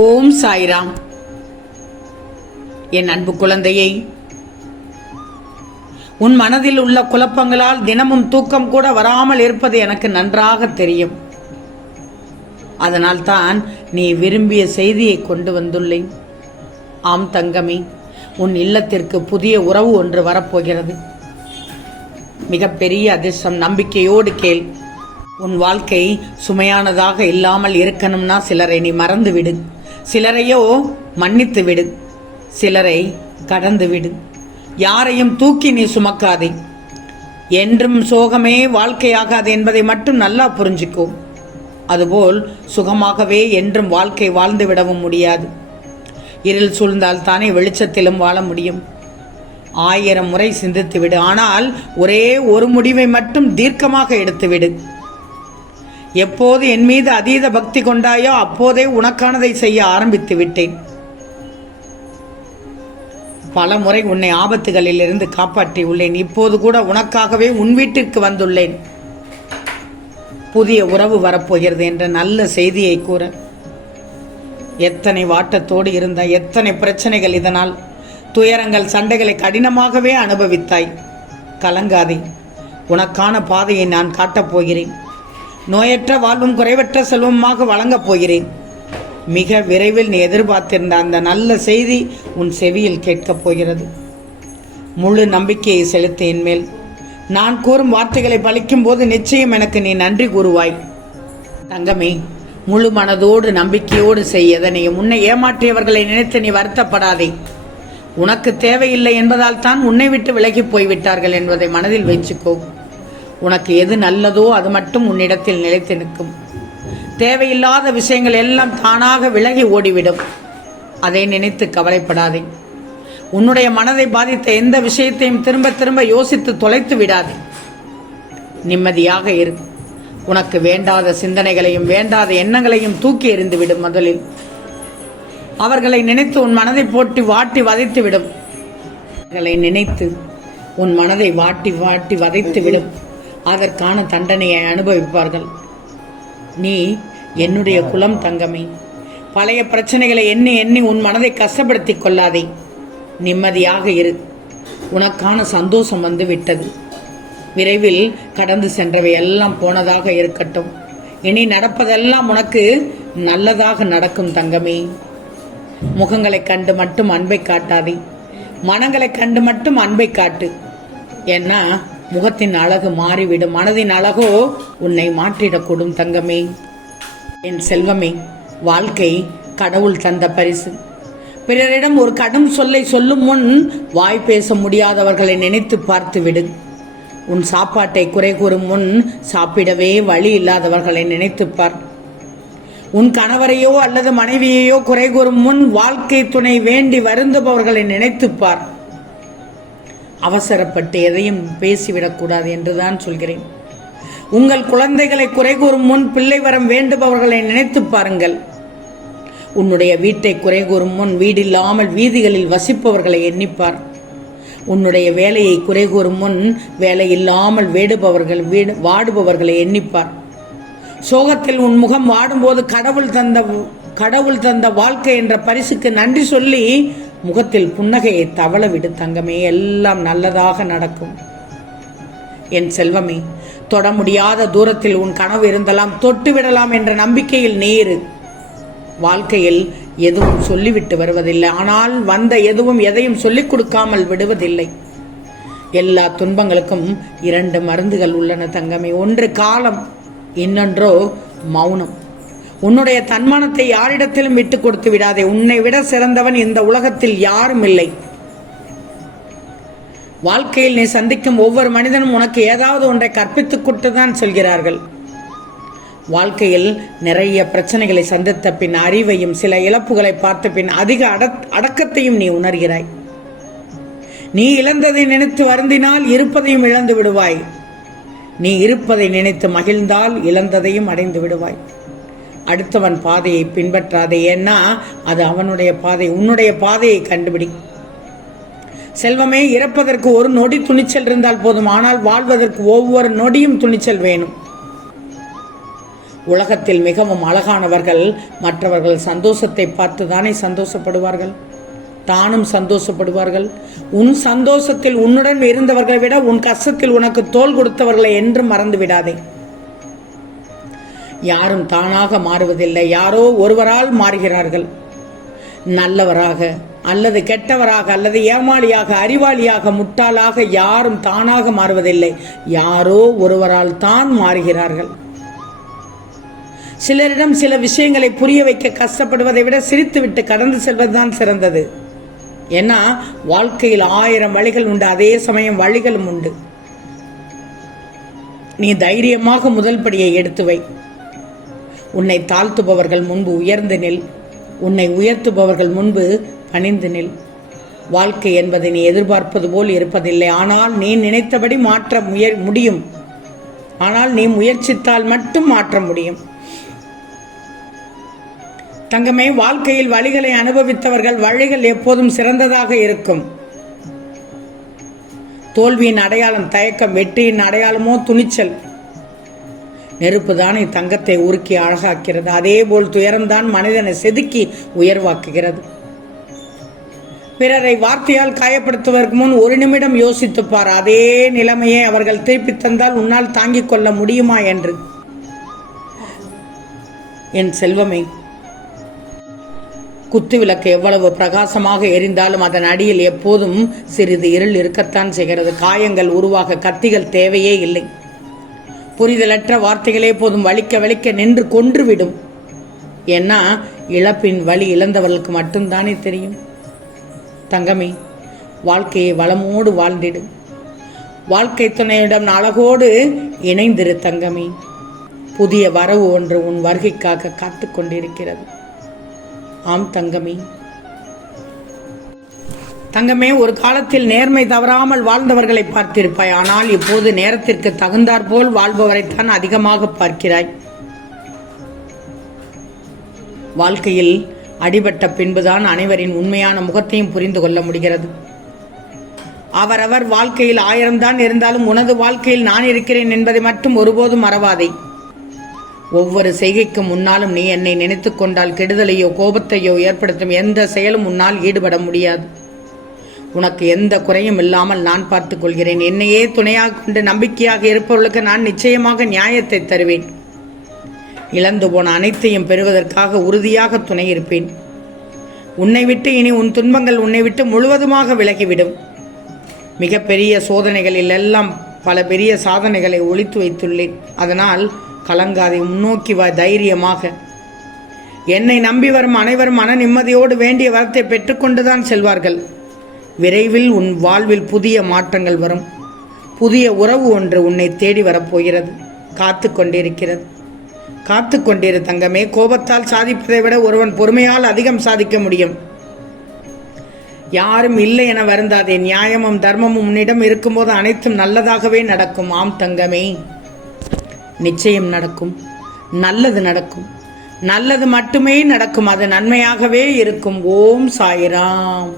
ஓம் சாய்ராம். என் அன்பு குழந்தையை, உன் மனதில் உள்ள குழப்பங்களால் தினமும் தூக்கம் கூட வராமல் இருப்பது எனக்கு நன்றாக தெரியும். அதனால் தான் நீ விரும்பிய செய்தியை கொண்டு வந்துள்ளேன். ஆம் தங்கமே, உன் இல்லத்திற்கு புதிய உறவு ஒன்று வரப்போகிறது. மிகப்பெரிய அதிர்ஷ்டம். நம்பிக்கையோடு கேள். உன் வாழ்க்கை சுமையானதாக இல்லாமல் இருக்கணும்னா சிலரை நீ மறந்து விடு, சிலரையோ மன்னித்து விடு, சிலரை கடந்து விடு. யாரையும் தூக்கி நீ சுமக்காதே. என்றும் சோகமே வாழ்க்கையாகாது என்பதை மட்டும் நல்லா புரிஞ்சுக்கோ. அதுபோல் சுகமாகவே என்றும் வாழ்க்கை வாழ்ந்து விடவும் முடியாது. இருள் சூழ்ந்தால் தானே வெளிச்சத்திலும் வாழ முடியும். 1000 முறை சிந்தித்து விடு, ஆனால் ஒரே ஒரு முடிவை மட்டும் தீர்க்கமாக எடுத்துவிடு. எப்போது என் மீது அதீத பக்தி கொண்டாயோ அப்போதே உனக்கானதை செய்ய ஆரம்பித்து விட்டேன். பல முறை உன்னை ஆபத்துகளில் இருந்து காப்பாற்றி உள்ளேன். இப்போது கூட உனக்காகவே உன் வீட்டிற்கு வந்துள்ளேன். புதிய உறவு வரப்போகிறது என்ற நல்ல செய்தியை கூற. எத்தனை வாட்டத்தோடு இருந்த எத்தனை பிரச்சனைகள், இதனால் துயரங்கள், சண்டைகளை கடினமாகவே அனுபவித்தாய். கலங்காதே, உனக்கான பாதையை நான் காட்டப் போகிறேன். நோயற்ற வாழ்வும் குறைவற்ற செல்வமாக வழங்கப் போகிறேன். மிக விரைவில் நீ எதிர்பார்த்திருந்த அந்த நல்ல செய்தி உன் செவியில் கேட்கப் போகிறது. முழு நம்பிக்கையை செலுத்து என் மேல். நான் கூறும் வார்த்தைகளை பலிக்கும் போது நிச்சயம் எனக்கு நீ நன்றி கூறுவாய். தங்கமே, முழு மனதோடு நம்பிக்கையோடு செய்யதனையும் உன்னை ஏமாற்றியவர்களை நினைத்து நீ வருத்தப்படாதே. உனக்கு தேவையில்லை என்பதால் தான் உன்னை விட்டு விலகி போய்விட்டார்கள் என்பதை மனதில் வைச்சுக்கோ. உனக்கு எது நல்லதோ அது மட்டும் உன்னிடத்தில் நிலைத்து நிற்கும். தேவையில்லாத விஷயங்கள் எல்லாம் தானாக விலகி ஓடிவிடும். அதை நினைத்து கவலைப்படாதே. உன்னுடைய மனதை பாதித்த எந்த விஷயத்தையும் திரும்ப திரும்ப யோசித்து தொலைத்து விடாதே. நிம்மதியாக இரு. உனக்கு வேண்டாத சிந்தனைகளையும் வேண்டாத எண்ணங்களையும் தூக்கி எறிந்து விடும். முதலில் அவர்களை நினைத்து உன் மனதை போட்டு வாட்டி வதைத்து விடும். அவர்களை நினைத்து உன் மனதை வாட்டி வாட்டி வதைத்து விடும். அதற்கான தண்டனையை அனுபவிப்பார்கள். நீ என்னுடைய குலம் தங்கமே. பழைய பிரச்சனைகளை எண்ணி எண்ணி உன் மனதை கஷ்டப்படுத்திக் கொள்ளாதே. நிம்மதியாக இரு. உனக்கான சந்தோஷம் வந்து விட்டது. விரைவில் கடந்து சென்றவை எல்லாம் போனதாக இருக்கட்டும். இனி நடப்பதெல்லாம் உனக்கு நல்லதாக நடக்கும் தங்கமே. முகங்களை கண்டு மட்டும் அன்பை காட்டாதே. மனங்களை கண்டு மட்டும் அன்பை காட்டு. ஏன்னா முகத்தின் அழகு மாறிவிடும், மனதின் அழகோ உன்னை மாற்றிடக்கூடும் தங்கமே. என் செல்வமே, வாழ்க்கை கடவுள் தந்த பரிசு. பிறரிடம் ஒரு கடும் சொல்லை சொல்லும் முன் வாய் பேச முடியாதவர்களை நினைத்து பார்த்து விடு. உன் சாப்பாட்டை குறை கூறும் முன் சாப்பிடவே வழி இல்லாதவர்களை நினைத்துப்பார். உன் கணவரையோ அல்லது மனைவியையோ குறை கூறும் முன் வாழ்க்கை துணை வேண்டி வருந்துபவர்களை நினைத்துப்பார். அவசரப்பட்டு எதையும் பேசிவிடக்கூடாது என்றுதான் சொல்கிறேன். உங்கள் குழந்தைகளை குறை கூறும் முன் பிள்ளை வரம் வேண்டுபவர்களை நினைத்து பாருங்கள். உன்னுடைய வீட்டை குறை கூறும் முன் வீடில்லாமல் வீதிகளில் வசிப்பவர்களை எண்ணிப்பார். உன்னுடைய வேலையை குறை கூறும் முன் வேலை இல்லாமல் வாடுபவர்களை எண்ணிப்பார். சோகத்தில் உன் முகம் வாடும்போது கடவுள் தந்த வாழ்க்கை என்ற பரிசுக்கு நன்றி சொல்லி முகத்தில் புன்னகையை தவள விடு தங்கமே. எல்லாம் நல்லதாக நடக்கும். என் செல்வமே, தொட முடியாத தூரத்தில் உன் கனவு இருந்தாலும் தொட்டு விடலாம் என்ற நம்பிக்கையில் நீ இரு. வாழ்க்கையில் எதுவும் சொல்லிவிட்டு வருவதில்லை, ஆனால் வந்த எதுவும் எதையும் சொல்லிக் கொடுக்காமல் விடுவதில்லை. எல்லா துன்பங்களுக்கும் 2 மருந்துகள் உள்ளன தங்கமே. ஒன்று காலம், இன்னொன்றோ மௌனம். உன்னுடைய தன்மானத்தை யாரிடத்திலும் விட்டு கொடுத்து விடாதே. உன்னை விட சிறந்தவன் இந்த உலகத்தில் யாரும் இல்லை. வாழ்க்கையில் நீ சந்திக்கும் ஒவ்வொரு மனிதனும் உனக்கு ஏதாவது ஒன்றை கற்பித்துக் கொடுத்துதான் சொல்கிறார்கள். வாழ்க்கையில் நிறைய பிரச்சனைகளை சந்தித்த பின் அறிவையும் சில இழப்புகளை பார்த்த பின் அதிக அடக்கத்தையும் நீ உணர்கிறாய். நீ இழந்ததை நினைத்து வருந்தினால் இருப்பதையும் இழந்து விடுவாய். நீ இருப்பதை நினைத்து மகிழ்ந்தால் இழந்ததையும் அடைந்து விடுவாய். அடுத்தவன் பாதையை பின்பற்றாதே. ஏன்னா அது அவனுடைய பாதை. உன்னுடைய பாதையை கண்டுபிடி. செல்வமே, இறப்பதற்கு ஒரு நொடி துணிச்சல் இருந்தால் போதும், ஆனால் வாழ்வதற்கு ஒவ்வொரு நொடியும் துணிச்சல் வேணும். உலகத்தில் மிகவும் அழகானவர்கள் மற்றவர்கள் சந்தோஷத்தை பார்த்து தானே சந்தோஷப்படுவார்கள், தானும் சந்தோஷப்படுவார்கள். உன் சந்தோஷத்தில் உன்னுடன் இருந்தவர்களை விட உன் கஷ்டத்தில் உனக்கு தோள் கொடுத்தவர்களை என்றும் மறந்து விடாதே. யாரும் தானாக மாறுவதில்லை, யாரோ ஒருவரால் மாறுகிறார்கள். நல்லவராக அல்லது கெட்டவராக அல்லது ஏமாளியாக அறிவாளியாக முட்டாளாக யாரும் தானாக மாறுவதில்லை, யாரோ ஒருவரால் தான் மாறுகிறார்கள். சிலரிடம் சில விஷயங்களை புரிய வைக்க கஷ்டப்படுவதை விட சிரித்துவிட்டு கடந்து செல்வதுதான் சிறந்தது. ஏன்னா வாழ்க்கையில் 1000 வழிகள் உண்டு, அதே சமயம் வழிகளும் உண்டு. நீ தைரியமாக முதல் படியை எடுத்து வை. உன்னை தாழ்த்துபவர்கள் முன்பு உயர்ந்து நில், உன்னை உயர்த்துபவர்கள் முன்பு பணிந்து நில். வாழ்க்கை என்பதை நீ எதிர்பார்ப்பது போல் இருப்பதில்லை, ஆனால் நீ நினைத்தபடி மாற்ற முடியும். ஆனால் நீ முயற்சித்தால் மட்டும் மாற்ற முடியும். தங்கமே, வாழ்க்கையில் வழிகளை அனுபவித்தவர்கள் வழிகள் எப்போதும் சிறந்ததாக இருக்கும். தோல்வியின் அடையாளம் தயக்கம், வெற்றியின் அடையாளமோ துணிச்சல். நெருப்பு தானே தங்கத்தை உருக்கி அழகாக்கிறது, அதேபோல் துயரம்தான் மனிதனை செதுக்கி உயர்வாக்குகிறது. பிறரை வார்த்தையால் காயப்படுத்துவதற்கு முன் ஒரு நிமிடம் யோசித்துப்பார், அதே நிலைமையை அவர்கள் திருப்பி தந்தால் உன்னால் தாங்கிக் கொள்ள முடியுமா என்று. என் செல்வமே, குத்துவிளக்கு எவ்வளவு பிரகாசமாக எரிந்தாலும் அதன் அடியில் எப்போதும் சிறிது இருள் இருக்கத்தான் செய்கிறது. காயங்கள் உருவாக கத்திகள் தேவையே இல்லை. புரிதலற்ற வார்த்தைகளே போதும் வலிக்க வலிக்க நின்று கொன்றுவிடும். ஏன்னா இழப்பின் வலி இழந்தவர்களுக்கு மட்டும்தானே தெரியும். தங்கமே, வாழ்க்கையை வளமோடு வாழ்ந்திடு. வாழ்க்கை துணையிடம் அழகோடு இணைந்திரு தங்கமே. புதிய வரவு ஒன்று உன் வருகைக்காக காத்து கொண்டிருக்கிறது. ஆம் தங்கமே. தங்கமே, ஒரு காலத்தில் நேர்மை தவறாமல் வாழ்ந்தவர்களை பார்த்திருப்பாய். ஆனால் இப்போது நேரத்திற்கு தகுந்தாற்போல் வாழ்பவரைத்தான் அதிகமாக பார்க்கிறாய். வாழ்க்கையில் அடிபட்ட பின்புதான் அனைவரின் உண்மையான முகத்தையும் புரிந்து கொள்ள முடிகிறது. அவரவர் வாழ்க்கையில் 1000 தான் இருந்தாலும் உனது வாழ்க்கையில் நான் இருக்கிறேன் என்பதை மட்டும் ஒருபோதும் மறவாதே. ஒவ்வொரு செய்கைக்கும் முன்னாலும் நீ என்னை நினைத்துக் கொண்டால் கெடுதலையோ கோபத்தையோ ஏற்படுத்தும் எந்த செயலும் உன்னால் ஈடுபட முடியாது. உனக்கு எந்த குறையும் இல்லாமல் நான் பார்த்துக் கொள்கிறேன். என்னையே துணையாக கொண்டு நம்பிக்கையாக இருப்பவர்களுக்கு நான் நிச்சயமாக நியாயத்தை தருவேன். இழந்து போன அனைத்தையும் பெறுவதற்காக உறுதியாக துணை இருப்பேன். உன்னை விட்டு இனி உன் துன்பங்கள் உன்னை விட்டு முழுவதுமாக விலகிவிடும். மிகப்பெரிய சோதனைகளில் எல்லாம் பல பெரிய சாதனைகளை ஒளித்து வைத்துள்ளேன். அதனால் கலங்காதை, முன்னோக்கி வா தைரியமாக. என்னை நம்பி வரும் அனைவரும் மன நிம்மதியோடு வேண்டிய வரத்தை பெற்றுக்கொண்டுதான் செல்வார்கள். விரைவில் உன் வாழ்வில் புதிய மாற்றங்கள் வரும். புதிய உறவு ஒன்று உன்னை தேடி வரப்போகிறது. காத்து கொண்டிருக்கிறது. காத்து கொண்டிரு தங்கமே. கோபத்தால் சாதிப்பதை விட ஒருவன் பொறுமையால் அதிகம் சாதிக்க முடியும். யாரும் இல்லை என வருந்தாதே. நியாயமும் தர்மமும் உன்னிடம் இருக்கும்போது அனைத்தும் நல்லதாகவே நடக்கும். ஆம் தங்கமே, நிச்சயம் நடக்கும். நல்லது நடக்கும். நல்லது மட்டுமே நடக்கும். அது நன்மையாகவே இருக்கும். ஓம் சாய்ராம்.